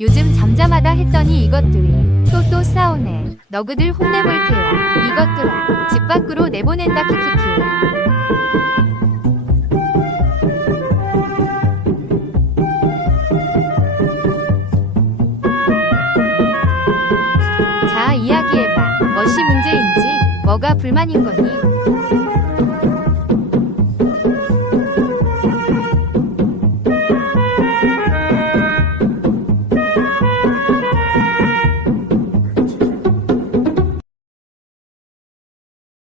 요즘 잠잠하다 했더니 이것들이 또 싸우네. 너그들 혼내볼 테야. 이것들아. 집 밖으로 내보낸다 키키키. 자, 이야기해봐. 멋이 문제인지 뭐가 불만인 거니?